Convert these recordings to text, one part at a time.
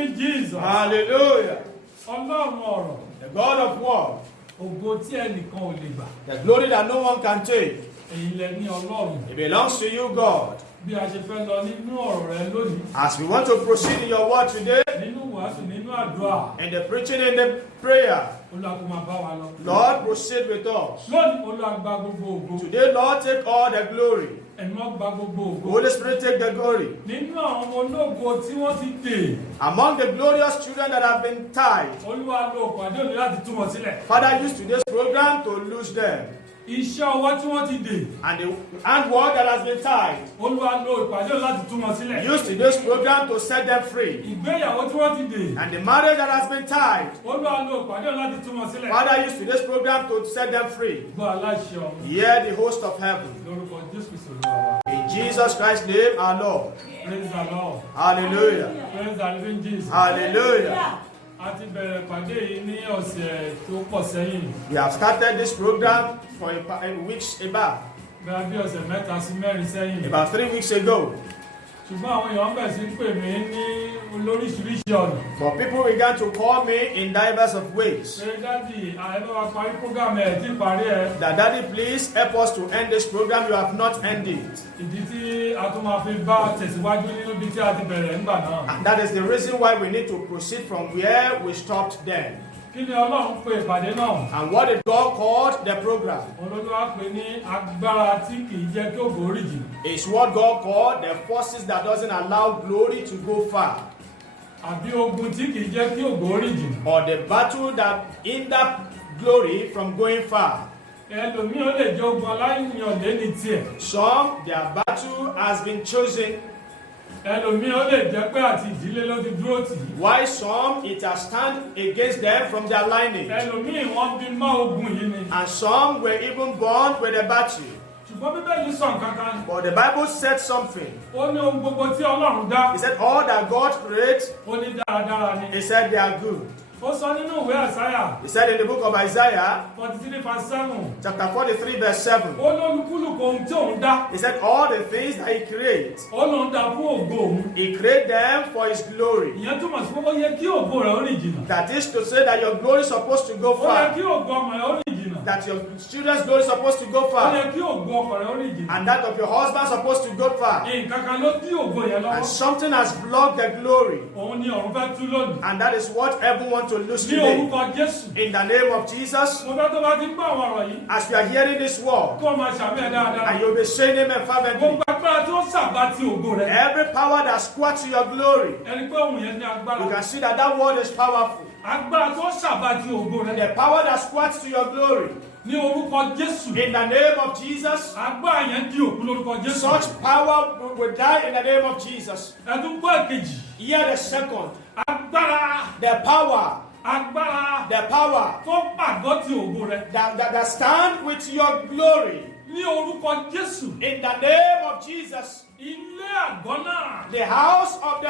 living Jesus. Hallelujah. Ọlọ́run ọ̀rọ̀. The God of war. Ògo tí ẹnìkan ò lè gbà. The glory that no one can take. Èyí lẹ ní Ọlọ́run. It belongs to you, God. Bí a ṣe fẹ́ lọ nínú ọ̀rọ̀ rẹ lónìí. As we want to proceed in your word today, Nínú wàásù nínú àdúrà. in the preaching and the prayer, Olúwa kó máa bá wa lọ. Lord, proceed with us. Lónìí Olúwa gba gbogbo ògo. Today, Lord, take all the glory. Ẹ̀mọ́ gba gbogbo ògo. Holy Spirit, take the glory. Nínú àwọn ọmọ ológo tí wọ́n ti dè. Among the glorious children that have been tied, Olúwa lo ìpàdé òní láti tú wọn sílẹ̀. Father, use today's program to loose them. Iṣẹ́ ọwọ́ tí wọ́n ti dè. And the handwork that has been tied, Olúwa lo ìpàdé òní láti tú wọn sílẹ̀. use today's program to set them free. Ìgbéyàwó tí wọ́n ti dè. And the marriage that has been tied, Olúwa lo ìpàdé òní láti tú wọn sílẹ̀. Father, use today's program to set them free. Gbọ́ aláṣẹ ọ̀run. Hear the host of heaven. Lórúkọ Jésù Kristi Olúwa wa. In Jesus Christ's name, our Lord. Praise the Lord. Hallelujah. Praise the living Jesus. Hallelujah. A ti bẹ̀rẹ̀ ìpàdé yìí ní ọ̀sẹ̀ tó pọ̀ sẹ́yìn. We have started this program for weeks back, Bẹ́ẹ̀ bí ọ̀sẹ̀ mẹ́ta sí mẹ́rin sẹ́yìn. about 3 weeks ago. Ṣùgbọ́n àwọn èèyàn bẹ̀rẹ̀ sí pè mí ní olóríṣiríṣi ọ̀nà. But people began to call me in diverse of ways. Ṣé dádì àìlọ́ wa parí program ẹ̀ tí parí ẹ̀? That Daddy, please help us to end this program. You have not ended. Ìdí tí a tún máa fi bá tẹ̀síwájú nínú ibi tí a ti bẹ̀rẹ̀ nígbà náà. And that is the reason why we need to proceed from where we stopped then. Kí ni Ọlọ́run pe ìpàdé náà? And what did God call the program? Olúwa pè ní agbára tí kì í jẹ́ kí ògo rì jìnnà. It's what God called the forces that doesn't allow glory to go far. Àbí ogun tí kì í jẹ́ kí ògo rì jìnnà. Or the battle that hinder glory from going far. Ẹlòmíì ó lè jẹ́ ogun aláìyàn lé ní tiẹ̀. Some, their battle has been chosen. Ẹlòmíì ó lè jẹ́ pé àti ìdílé ló ti dúró tì í. Why some, it has stand against them from their lineage. Ẹlòmíì wọ́n bí mọ́ ogun yìí ni. And some were even born with a battle. Ṣùgbọ́n Bíbélì sọ nǹkan kan. But the Bible said something. Ó ní ohun gbogbo tí Ọlọ́run dá. He said all that God creates, Ó ní dáradára ni. he said they are good. Ó sọ nínú ìwé Àsáyà. He said in the book of Isaiah, 43:7. chapter 43, verse 7. Ó ní olúkúlùkù ohun tí òun dá. He said all the things that he creates, Ó lóun dá fún ògo òun. he created them for his glory. Ìyẹn túmọ̀ sí pé ó yẹ kí ògo rẹ̀ ó rìn jìnnà. That is to say that your glory is supposed to go Ó yẹ far. kí ògo ọmọ rẹ̀ ó rìn jìnnà. That your children's glory is supposed to go Ó far. yẹ kí ògo ọkọ rẹ̀ ó rìn jìnnà. And that of your husband is supposed to go far. Nǹkan kan ló dí ògo yẹn And lọ́wọ́. something has blocked the glory. Òun ni ọ̀run fẹ́ tú lónìí. And that is what everyone to lose Ní today. orúkọ Jésù. In the name of Jesus, Mo fẹ́ tó bá ti ń gbọ́ àwọn ọ̀rọ̀ yìí. as we are hearing this word, Kó o máa ṣàmì ẹ̀ dáadáa. and you'll be saying amen fervently, Gbogbo agbára tí ó ṣàbá ti ògo rẹ̀. every power that squats to your glory, Ẹni pé òun yẹn ní you agbára. can see that that word is powerful. Agbára tí ó ṣàbá ti ògo rẹ̀. The power that squats to your glory, Ní orúkọ Jésù. in the name of Jesus, Agbára yẹn di òkú lórúkọ Jésù. such power will die in the name of Jesus. Ẹ̀dùn gbọ́ èkejì. Hear the second, Agbára. the power, Agbára. the power Tó pàgọ́ ti ògo rẹ̀. that stand with your glory, Ní orúkọ Jésù. in the name of Jesus. Ilé àgọ́ náà. The house of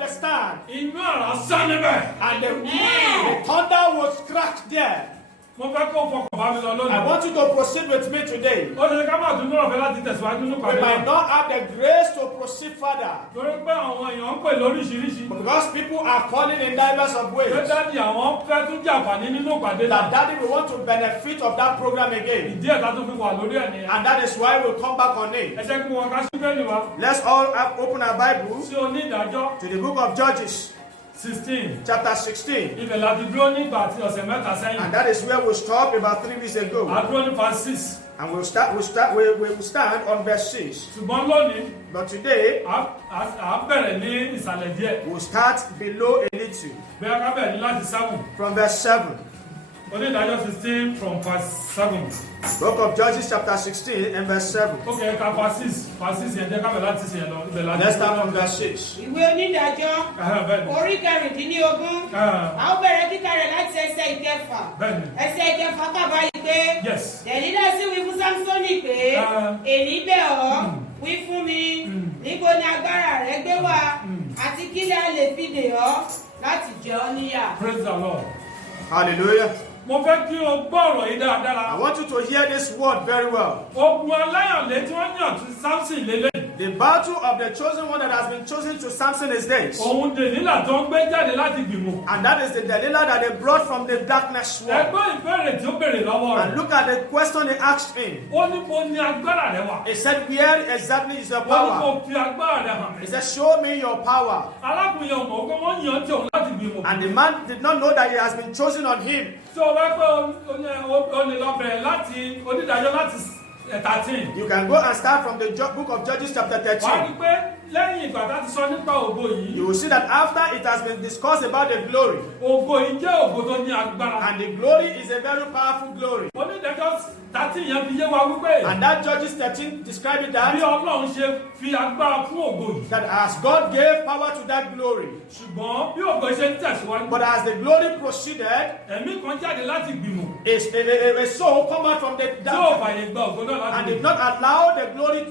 the stand, Inú àrá sá níbẹ̀. and the thunder was cracked there. Mo fẹ́ kó fọkàn bá mi lọ I lónìí. want you to proceed with me today. Ó ṣe ká máa tún lọ́rọ̀ fẹ́ láti tẹ̀síwájú nínú We pàdé might náà. not have the grace to proceed further Torí pé àwọn èèyàn ń pè lóríṣiríṣi. because people are calling in diverse of Pé ways. dádì àwọn fẹ́ tún jàǹfààní nínú pàdé That náà. daddy we want to benefit of that program again, Ìdí ẹ̀ka tó fi wà lórí ẹ̀ nìyẹn. and that is why we'll come back on it. Ẹ jẹ́ kí wọn ká sí bẹ́ẹ̀ni wa. Let's all open our Bibles Sí onídàájọ́ to the book of Judges, 16. chapter 16, Ibẹ̀ la ti dúró nígbà tí ọ̀sẹ̀ mẹ́ta sẹ́yìn. and that is where we stopped about 3 weeks ago. A dúró ní verse 6. And we will stand on verse 6. Ṣùgbọ́n lónìí, But today à ń bẹ̀rẹ̀ ní ìsàlẹ̀ díẹ̀. we'll start below a little, Bẹ́ẹ̀ ká bẹ̀rẹ̀ ní láti 7. from verse 7. Onídàájọ́ 16 from verse 7. Book of Judges, chapter 16, and verse 7. Ok, ká verse 6. Verse 6 yẹn jẹ́ ká bẹ̀rẹ̀ láti ṣe yẹn lọ. Ibẹ̀ la ti Let's start from verse 6. Ìwé onídàájọ́ Bẹ́ẹ̀ni. orí kẹrìndínlógún a ó bẹ̀rẹ̀ kíkà rẹ̀ láti ẹsẹ̀ ìkẹfà. Bẹ́ẹ̀ni. Ẹsẹ̀ ìkẹfà kà báyìí pé Yes. Dẹ̀lílà sì wí fún Sámsónì pé èmi bẹ̀ ọ́ wí fún mi níbo ni agbára rẹ gbé wá àti kí ni a lè fi dè ọ́ láti jẹ ọ́ níyà. Praise the Lord. Hallelujah. Mo fẹ́ kí o gbọ́ ọ̀rọ̀ yìí dáadáa. I want you to hear this word very well. Ogun aláyànlé tí wọ́n yàn tí Samson lélẹ̀. The battle of the chosen one that has been chosen to Samson is this. Òun Dèlílà tó ń gbé jáde láti gbìmọ̀. And that is the Delilah that they brought from the darkness world. Ẹgbẹ́ ìbéèrè tí ó béèrè lọ́wọ́ And rẹ̀. look at the question he asked him. Ó ní mo ní agbára rẹ wà. He said, where exactly is your Ó ní power? mo fi agbára rẹ hàn He mí. said, show me your power. Arákùnrin yẹn mọ̀ pé wọ́n yàn án tí òun láti gbìmọ̀. And the man did not know that he has been chosen on him. Tí o bá pẹ́ o lè lọ bẹ̀rẹ̀ láti onídàájọ́ láti 13. You can go and start from the book of Judges chapter Wàá rí 13. pé lẹ́yìn ìgbà tá a ti sọ nípa ògo yìí, You will see that after it has been discussed about the glory, ògo yìí jẹ́ ògo tó ní agbára. and the glory is a very powerful glory. Onídàájọ́ 13 yẹn fi yé wa wípé And that Judges 13 described it bí that, Ọlọ́run ṣe fi agbára fún ògo yìí. that as God gave power to that glory, Ṣùgbọ́n bí ògo ṣe ń tẹ̀síwájú, but as the glory proceeded, ẹ̀mí kan jáde láti gbìmọ̀ a soul come out from the tí ò dark fàyè gba ògo náà láti and did gbìmọ̀. not allow the glory,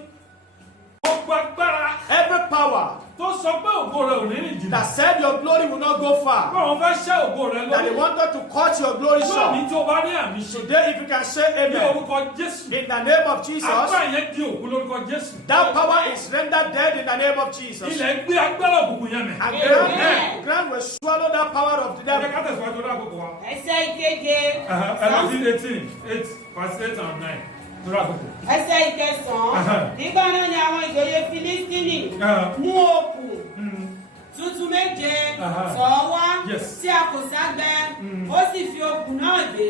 Gbogbo agbára every power tó sọ pé ògo rẹ̀ ò ní rìn jìnnà. that said your glory will not go Pé far, òun fẹ́ ṣẹ́ ògo rẹ̀ that they lórí. wanted to cut your glory Lónìí short. tí o bá rí àmì ṣe Today, if you can say ní amen, orúkọ Jésù. in the name of Jesus, Agbára yẹn di òkú lórúkọ Jésù. that power is rendered dead in the name of Jesus. Ilẹ̀ gbé agbára òkùnkùn yẹn mì. And Amen. ground will swallow that power of the Ẹ devil. ká tẹ̀síwájú lórí àkókò wa. ẹsẹ̀ ìkeje Ẹ lọ sí 18, 8, verse 8 and 9 lórí àkókò. ẹsẹ̀ ìkẹsàn-án nígbà náà ni àwọn ìjòyè Fílístínì mú òkú tuntun méje tọ̀ wá Yes. tí a kò ságbẹ́ ó sì fi okùn náà dé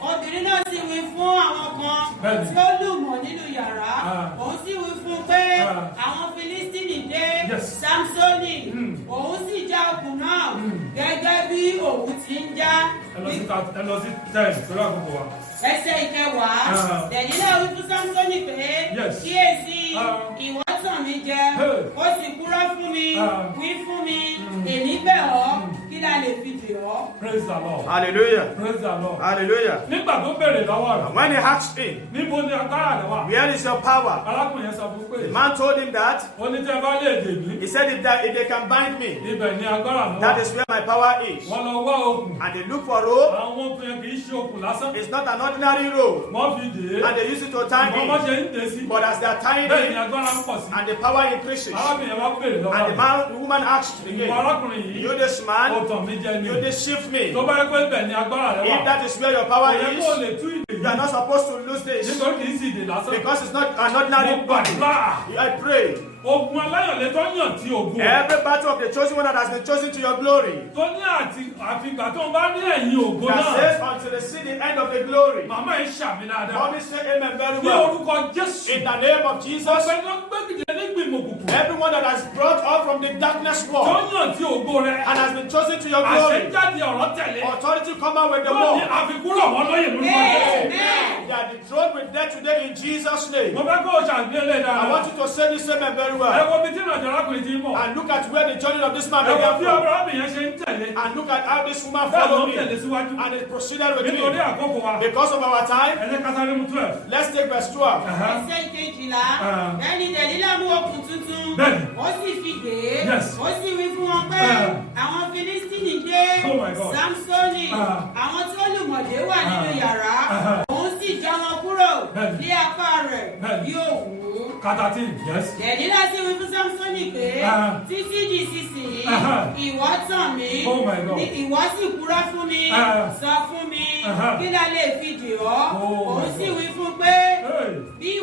obìnrin náà sì wí fún àwọn kan Bẹ́ẹ̀ni. tí ó lù mọ́ nínú yàrá òun sì wí fún un pé àwọn Fílístínì dé Yes. Sámsónì òun sì já okùn náà gẹ́gẹ́ bí òun ti ń já. Ẹ lọ sí 10 lórí àkókò wa. Ẹsẹ̀ ìkẹwàá Dẹ̀lílà wí fún Sámsónì pé Yes. kíyèsí ìwọ tàn mí jẹ ó sì kúrò fún mi wí fún mi èmi bẹ̀ ọ́ kí la lè fi dè ọ́. Praise the Lord. Hallelujah. Praise the Lord. Hallelujah. Nígbà tó béèrè lọ́wọ́ rẹ̀, And when he asked him, níbo ni agbára rẹ̀ wà? where is your power? Arákùnrin yẹn sọ fún pé, The man told him that. ó ní tẹ́ bá lè dè mí, He said, if they can bind me, ibẹ̀ ni agbára mi that wà. is where my power is. Wọ́n lọ wá okùn. And they look for rope. Àwọn okùn yẹn kì í ṣe okùn lásán. It's not an ordinary rope. Wọ́n fi dè é. And they use it to tie Ìwọ́n bọ́ him. ṣe ń dè sí. But as they are tying Bẹ́ẹ̀ ni him, agbára ń pọ̀ sí. and the power increases. Arábìnrin yẹn wá béèrè lọ́wọ́ And rẹ̀. the woman asked Ìwọ again, arákùnrin yìí, you this ó man, tàn mí jẹ ni. you deceive me. Tó bá yẹ pé ibẹ̀ ni agbára rẹ̀ If wà. that is where your power Kò yẹ kó o is, lè tú ìdè you are yìí. not supposed to lose this. Nítorí kì í sì ìdè lásán. Because it's not an ordinary Mo body. gbàdúrà. I pray. Ogun aláyọ̀lé tó yàn tí ògo. Every battle of the chosen one that has been chosen to your glory, Tó ní àfìgbà tó ń bá ní ẹ̀yìn ògo that náà. says until they see the end of the glory. Màmá yìí ṣàmì dáadáa. Mommy say amen very Ní well. orúkọ Jésù. In the name of Jesus, Ọ̀pẹ ló gbé dìde ní gbìmọ̀ òkùnkùn. everyone that has brought up from the darkness Tó world yàn tí ògo rẹ̀. and has been chosen to your glory, Àṣẹjáde ọ̀rọ̀ tẹ̀lé. authority come out with the Lónìí word. àfikún rọ̀ wọ́n lóye lórúkọ Jésù. Amen. They are dethroned with death today in Jesus' name. Mo fẹ́ kó o ṣàgbélé I dáadáa. want you to say this amen very Ẹ well. wo bí tí ìrìnàjò arákùnrin ti ń bọ̀. And look at where the journey of this man Ẹ wo began bí from. arábìnrin yẹn ṣe ń tẹ̀lé. And look at how this woman Bẹ́ẹ̀ ló followed ń tẹ̀lé me. síwájú. And it proceeded with Nítorí me. àkókò wa. Because of our time, Ẹ jẹ́ ká sáré mú 12. let's take verse 12. Ẹsẹ̀ ìkejìlá bẹ́ẹ̀ ni Dẹ̀lílà mú okùn tuntun Bẹ́ẹ̀ni. ó sì fi dè é Yes. ó sì wí fún wọn pé àwọn Fílístínì dé Oh my God. Sámsónì àwọn tí olùmọ̀dé wà nínú yàrá òun sì já wọn kúrò Bẹ́ẹ̀ni. ní apá rẹ̀ Bẹ́ẹ̀ni. bí òwú. Katatin, yes. Dẹ̀lílà sì wí fún Sámsónì pé títí di ìsinsìnyí ìwọ tàn mí Oh my God. ìwọ sì kúrò fún mi sọ fún mi kí la lè fi dè ọ́ Oh òun my sì God. wí fún pé Hey. bí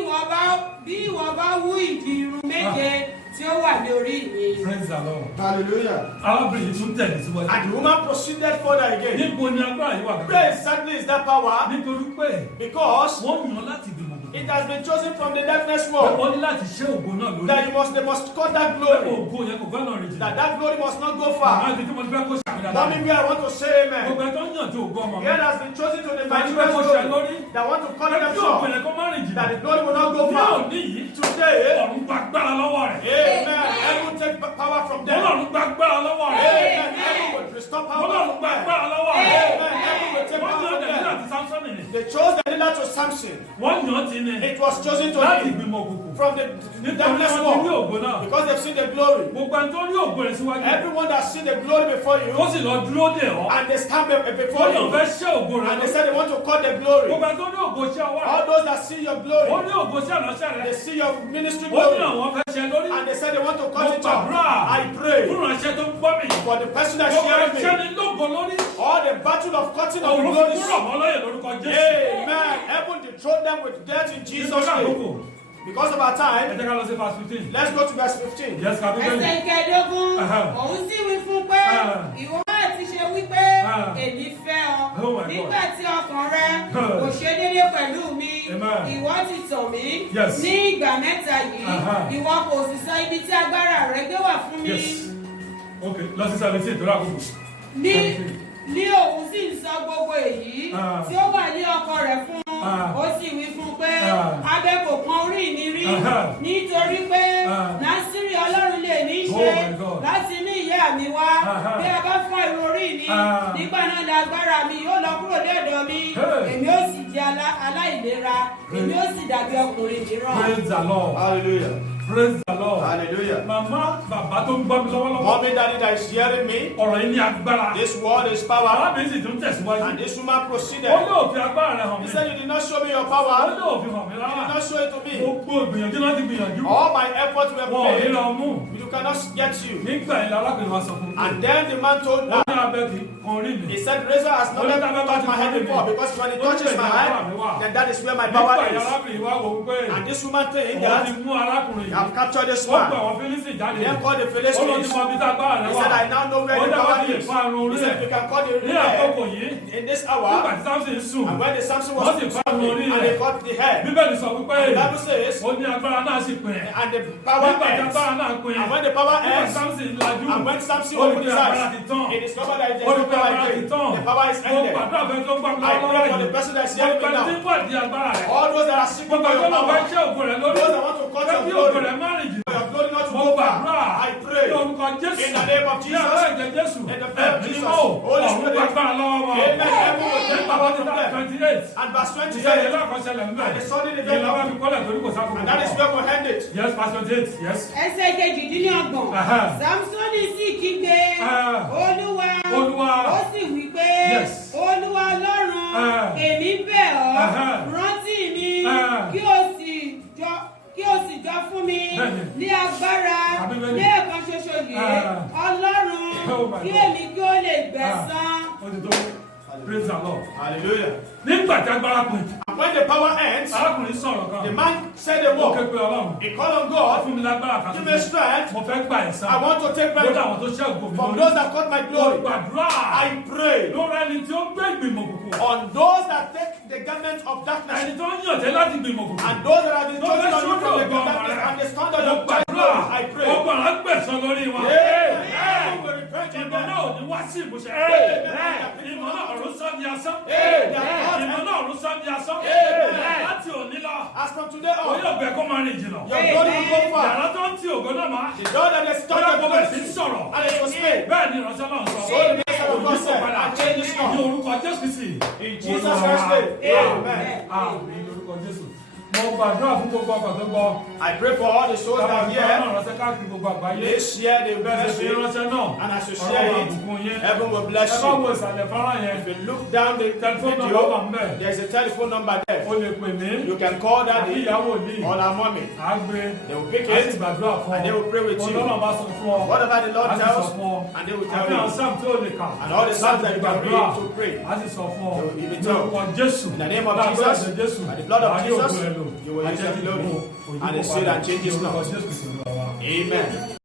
ìwọ bá wú ìdí irun méje tí ó wà ní orí mi. Praise the Lord. Hallelujah. Arábìnrin tún tẹ̀lé síwájú. And the woman proceeded further again. Níbo ni agbára yìí wà? Where exactly is that power? Nítorí pé Because wọ́n yàn láti gbìmọ̀. it has been chosen from the darkness world. Wọ́n ní láti ṣe ògo náà lórí. That they must cut that Pé glory. ògo yẹn kò gbọ́dọ̀ rìn jìnnà. That glory must not go Àwọn far. ibi tí mo ti fẹ́ kó ṣàmì dáadáa. Mommy, where I want to say amen. Gbogbo ẹ̀ tó ń yàn tí ògo ọmọ mi. Here has been chosen to the Tàbí pé manifest kó ṣe lórí. glory. That want to cut Pé them kí ògo short. yẹn kó má rìn jìnnà. That the glory will not go Ní far. òní yìí, Today, ọ̀run gba agbára lọ́wọ́ rẹ̀. amen. Heaven will take power from them. Ọlọ́run gba agbára lọ́wọ́ rẹ̀. Amen. Heaven will restore power Ọlọ́run from gba them. agbára lọ́wọ́ rẹ̀. Amen. Heaven will take Wọ́n power yàn from Dẹ̀lílà them. àti Sámsónì ni. They chose Delilah to Samson, wọ́n yàn án ti ní it was chosen to láti him gbìmọ̀ òkùnkùn. from the Nítorí darkness wọ́n ti rí world ògo náà. because they've seen the glory. Gbogbo ẹni tó rí ògo rẹ̀ síwájú. Everyone that's seen the glory before you Ó sì lọ dúró dè ọ́. and they stand before Ó lọ you fẹ́ ṣẹ́ ògo rẹ̀ and lọ. they say they want to cut the glory. Gbogbo ẹni tó ní ògo ṣẹ́ ọwọ́ rẹ̀. All those that see your Ó glory, ní ògo ṣẹ́ ìránṣẹ́ they rẹ̀. see your ministry Ó ní glory àwọn fẹ́ ṣẹ́ lórí. and they say they want to cut Mo it off. gbàdúrà I pray fún ìránṣẹ́ tó ń gbọ́ mi. for the person that's Gbogbo hearing ẹ̀ṣẹ́ me. ni lógo lórí. All the battle of cutting of Òun glory. kúrò mọ́ lóye lórúkọ Jésù. Amen. Heaven dethrone them with death in Jesus' Nítorí name. àkókò. Because of our Ẹ time, jẹ́ ká lọ sí verse 15. let's go to verse 15. Yes, ká bíbélì. ẹsẹ̀ ìkẹẹ̀dógún òun sì wí fún pé ìwọ àti ṣe wípé èmi fẹ́ ọ Oh my God. nígbà tí ọkàn rẹ kò ṣe déédéé pẹ̀lú mi Amen. ìwọ ti tàn mí Yes. ní ìgbà mẹ́ta yìí ìwọ kò sì sọ ibi tí agbára rẹ gbé wà fún mi. Yes. Okay, lọ sí 17 torí àkókò. ní òun sì ń sọ gbogbo èyí tí ó wà ní ọkàn rẹ̀ fún ó sì wí fún pé abẹ kò kan orí mi rí nítorí pé Násírì Ọlọ́run lè ní í ṣe láti ní ìyá mi wá bí a bá fọ́ irun orí mi nígbà náà ni agbára mi yóò lọ kúrò ní ọ̀dọ̀ mi èmi ó sì di aláìlera èmi ó sì dàbí ọkùnrin mìíràn. Praise the Lord. Hallelujah. Praise the Lord. Hallelujah. Màmá bàbá tó ń gbọ́ mi lọ́wọ́lọ́wọ́. Mommy, daddy that is hearing me, Ọ̀rọ̀ yìí ní agbára. this word is power. Arábìnrin sì tún tẹ̀síwájú. And this woman proceeded. Ó yóò fi agbára rẹ̀ hàn He mí. said, you did not show me your Ó power. yóò fi hàn mí You did rárá. not show it to me. Gbogbo ìgbìyànjú láti gbìyànjú. All my efforts were Wọ́n ò ní paid. lọ mú. You cannot get you. Nígbà yìí arákùnrin wa sọ fún mi. And then the man told Ó her, ní abẹ́ kì í kan orí mi. he said, razor has not let me touch my head before because when it touches my head, then that is where my Nígbà power yìí is. arákùnrin wa wò ó pé And this woman think wọ́n ti that mú arákùnrin you yìí. have captured this Ó gbà man. wọ́n Fílísì jáde. Then called the Ó lọ ti Philistines. mọ ibi tá agbára rẹ̀ He wà. said, I now know where Ó the dábàá power ti lè is. fa àrùn orí He said, ẹ̀. you can call the Ní àkókò head yìí, in this nígbà hour. tí Samson ń sùn, And when the Samson wọ́n was sì fa àrùn orí and they rẹ̀. cut the head. Bíbélì sọ wípé The Bible says, ó ní agbára náà sì pín. and the power Nígbà tí ends. agbára náà pín. And when the power Nígbà ends, Samson lajú. and when Samson Ó ní opened pé his agbára eyes, ti tán. he discovered that Ó ní there's no pé power agbára ti again. tán. The power is Mo ended. gbàdúrà fẹ́ tó gbà mí I pray for lọ́wọ́ the person that is hearing me Gbogbo ẹni tí now. ń pọ̀ di agbára rẹ̀. All those that are seeking Gbogbo for ẹni your tó lọ fẹ́ power, ṣẹ́ ògo rẹ̀ lórí. those that want to cut Fẹ́ your kí ògo glory, rẹ̀ má rìn jìnnà. for your glory not to Mo go gbàdúrà far. I pray ní orúkọ Jésù. in the name of Ní Jesus. àárọ̀ ẹ̀jẹ̀ Jésù. In the blood of Ẹ̀mí Jesus. mímọ́ ò. Holy Ọ̀run Spirit. gbàgbára lọ́wọ́ wọn. Amen. Heaven will take Nígbà power tó ti from dá them. 28. And verse Ìṣẹ̀lẹ̀ 28, lákọ̀ọ́ṣẹlẹ̀ ń bẹ̀. and the sudden Ìyẹn lọ́wọ́ event fi kọ́lẹ̀ torí kò sáfù. and that is where we end it. Yes, verse 28. Yes. ẹsẹ̀ kejìdínlọ́gbọ̀n Aha. Sámsónì sì kígbe Olúwa Olúwa. ó sì wí pé Yes. Olúwa Ọlọ́run èmi bẹ̀ ọ́ rántí mi kí o sì jọ fún mi Bẹ́ẹ̀ni. ní agbára Àbíbẹ́ni. ní ẹ̀kan ṣoṣo yìí Ọlọ́run Oh my kí God. èmi kí ó lè gbẹ̀san. Ó ti tó. Praise the Lord. Hallelujah. Nígbà tí agbára pin, And when the power ends, arákùnrin sọ̀rọ̀ kan. the man said a Ó ké word. pe Ọlọ́run. He called on Ó God, fún mi lágbára kan. give me strength. Mo fẹ́ gbà ẹ̀san. I want to take Lórí my àwọn tó ṣẹ́ ògo mi from lórí. those that cut my Mo glory. gbàdúrà. I pray Lórí ẹni tí ó gbé ìgbìmọ̀ òkùnkùn. on those that take the garment of Ẹni darkness tó ń yànjẹ́ láti gbìmọ̀ òkùnkùn. and those that have been Tó chosen fẹ́ on you sórí from the ògo ọmọ darkness rẹ̀. and the standard Mo of thy gbàdúrà. glory. I pray. Ọgbọ̀n á gbẹ̀san lórí wọn. Amen. We will repent in Ìmọ̀ them. náà ò ní wá sí ìmúṣẹ. Ìmọ̀ náà ọ̀run sọ di asán. Ìmọ̀ náà ọ̀run sọ di asán. Láti òní lọ. As from today Ó on, yóò bẹ̀ kó máa rìn jìnnà. your glory will go far. Yàrá tó ń ti ògo náà máa. The door that is Ó touched yà the kó bẹ̀ sí glory sọ̀rọ̀. and it was made. Bẹ́ẹ̀ ni ìránṣẹ́ náà sọ. So the minister of God said, and change this Ní not. orúkọ Jésù Kristi. In Jesus Christ's name, amen. Àmín lórúkọ Jésù. Mo gbàdúrà fún gbogbo ọkọ̀ tó gbọ́. I pray for all the souls that are Táwọn ìgbà here. náà ránṣẹ́ káàkiri gbogbo àgbáyé. They share the Bẹ́ẹ̀ ṣe fi message, ránṣẹ́ náà. and as you Ọlọ́run share it, àbùkún yín. heaven will Ẹ bless bá wo you. ìsàlẹ̀ fọ́nrán yẹn. If you look down the Telephone number wà video, ńbẹ̀. there's a telephone number O there. lè pè mí. You can call Àbí daddy ìyàwó ní. or our mommy. À á gbé. They will pick A sì it, gbàdúrà fún ọ. and they will pray with you. Ọlọ́run bá sọ fún ọ. Whatever the Lord A sì sọ tells, fún ọ. and they will Àbí tell àwọn you. sáàmù tí ó lè kà. And all the psalms that you can Gbàdúrà. read to pray. A sì sọ fún ọ. They will be Ní told. orúkọ Jésù. In the name of Lábẹ́ Jesus, ẹ̀jẹ̀ Jésù. by the blood of Wàá ní Jesus, ògo rẹ̀ lò. you will use your Àjẹ́ ti glory. dìbò. And the seal and changes Ní orúkọ not. Jésù Kristi Olúwa wa. Amen.